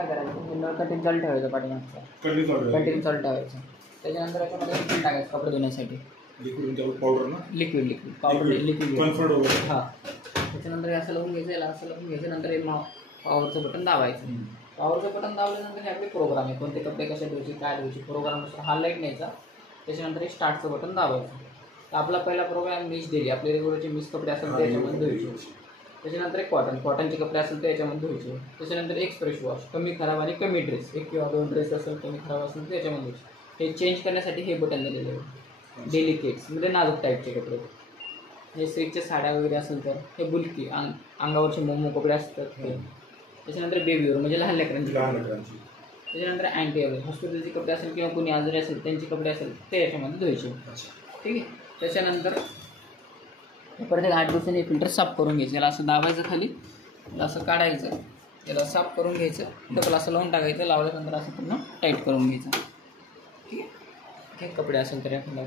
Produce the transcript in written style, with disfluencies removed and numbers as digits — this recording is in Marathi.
काय करायचं, हे नळ कंटिन्यू चालू ठेवायचं पाठीमागचा, कंटिन्यू चालू ठेवायचं. त्याच्यानंतर याच्यामध्ये लिक्विड टाकायचं कपडे धुण्यासाठी, लिक्विड पावडर ना, लिक्विड पावडर लिक्विड कम्फर्ट वगैरे. हां. त्याच्यानंतर असं लावून घ्यायचं, याला असं लावून घ्यायचं. नंतर हे पॉवरचं बटन दाबायचं. पॉवरचं बटन दाबल्यानंतर हे आपले प्रोग्राम आहे, कोणते कपडे कसे धुवायचे, काय धुवायचे, प्रोग्रामनुसार हा लाईट न्यायचा. त्याच्यानंतर हे स्टार्टचं बटन दाबायचं. तर आपला पहिला प्रोग्राम मिस डेली, आपले रेग्युलरचे मिस कपडे असेल तर याच्यामध्ये धुवायचे. त्याच्यानंतर एक कॉटनचे कपडे असेल तर याच्यामध्ये धुवायचे. त्याच्यानंतर एक्सप्रेस वॉश, कमी खराब आणि कमी ड्रेस, 1 किंवा 2 ड्रेस असेल कमी खराब असेल तर याच्यामध्ये धुवायचे. हे चेंज करण्यासाठी हे बटन दिलेलं आहे. डेलिकेट्स म्हणजे नाजूक टाईपचे कपडे, हे स्त्रीच्या साड्या वगैरे असेल तर हे बुलकी अंगावरचे मोमो कपडे असतात ते. त्याच्यानंतर बेबीवर म्हणजे लहान लेकरांची. त्याच्यानंतर अँटीवर हॉस्पिटलचे कपडे असेल किंवा कोणी आजारी असेल त्यांचे कपडे असेल ते याच्यामध्ये धुवायचे. ठीक आहे. त्याच्यानंतर परत 8 दिवसांनी फिल्टर साफ करून घ्यायचं. याला असं दाबायचं खाली, याला असं काढायचं, याला साफ करून घ्यायचं, डबल असं लावून टाकायचं. लावल्यानंतर असं पूर्ण टाईट करून घ्यायचं. ठीक आहे. हे कपडे असेल तर एखादा